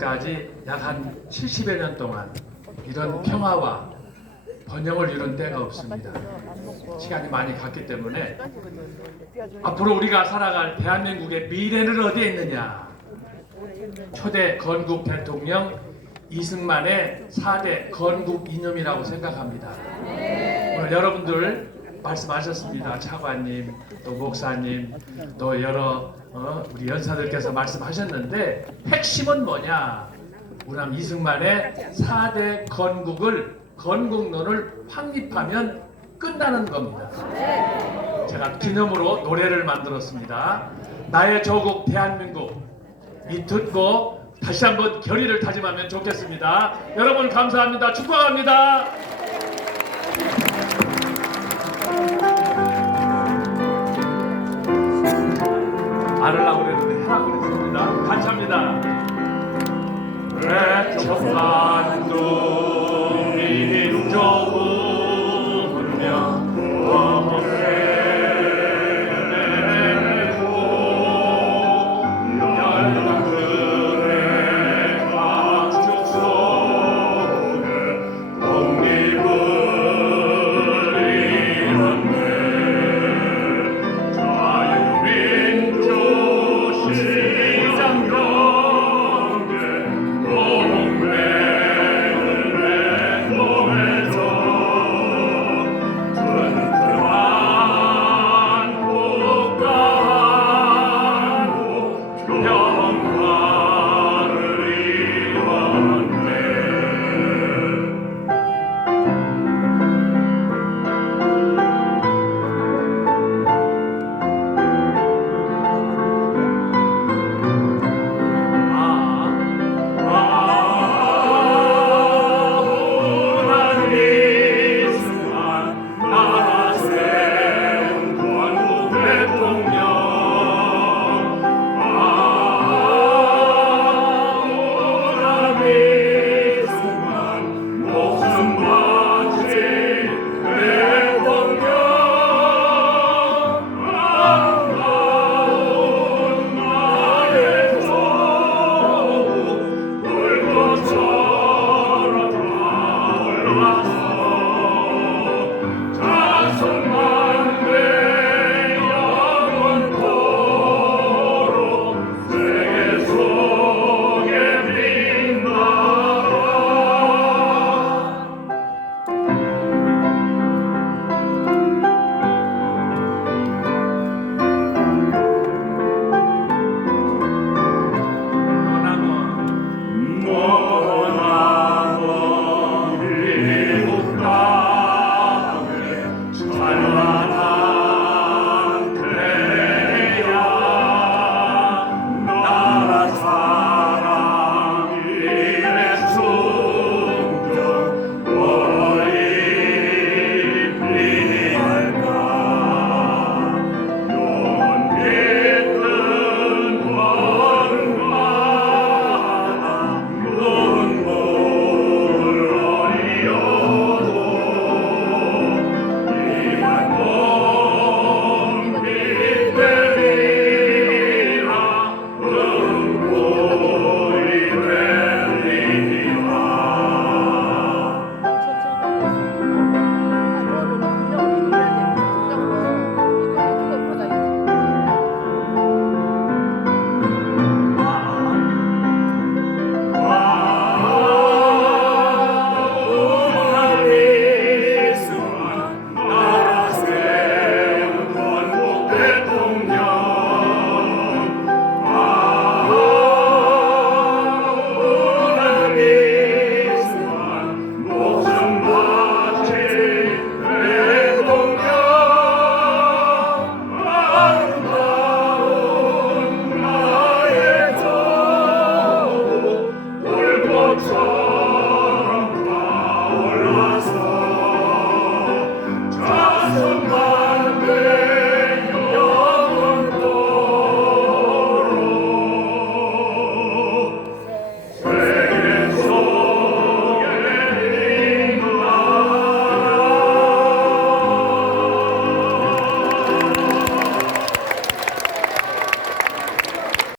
지금까지 약 한 70여 년 동안 이런 평화와 번영을 이룬 때가 없습니다. 시간이 많이 갔기 때문에 앞으로 우리가 살아갈 대한민국의 미래는 어디에 있느냐? 초대 건국 대통령 이승만의 4대 건국 이념이라고 생각합니다. 오늘 여러분들 말씀하셨습니다. 차관님, 또 목사님, 또 여러 어, 우리 연사들께서 말씀하셨는데 핵심은 뭐냐? 우남 이승만의 4대 건국을 건국론을 확립하면 끝나는 겁니다. 제가 기념으로 노래를 만들었습니다. 나의 조국 대한민국 이 듣고 다시 한번 결의를 다짐하면 좋겠습니다. 여러분 감사합니다. 축복합니다. 말을라고 그랬는데 해라 그랬습니다. 같이 합니다. 외척한 동이 종 No.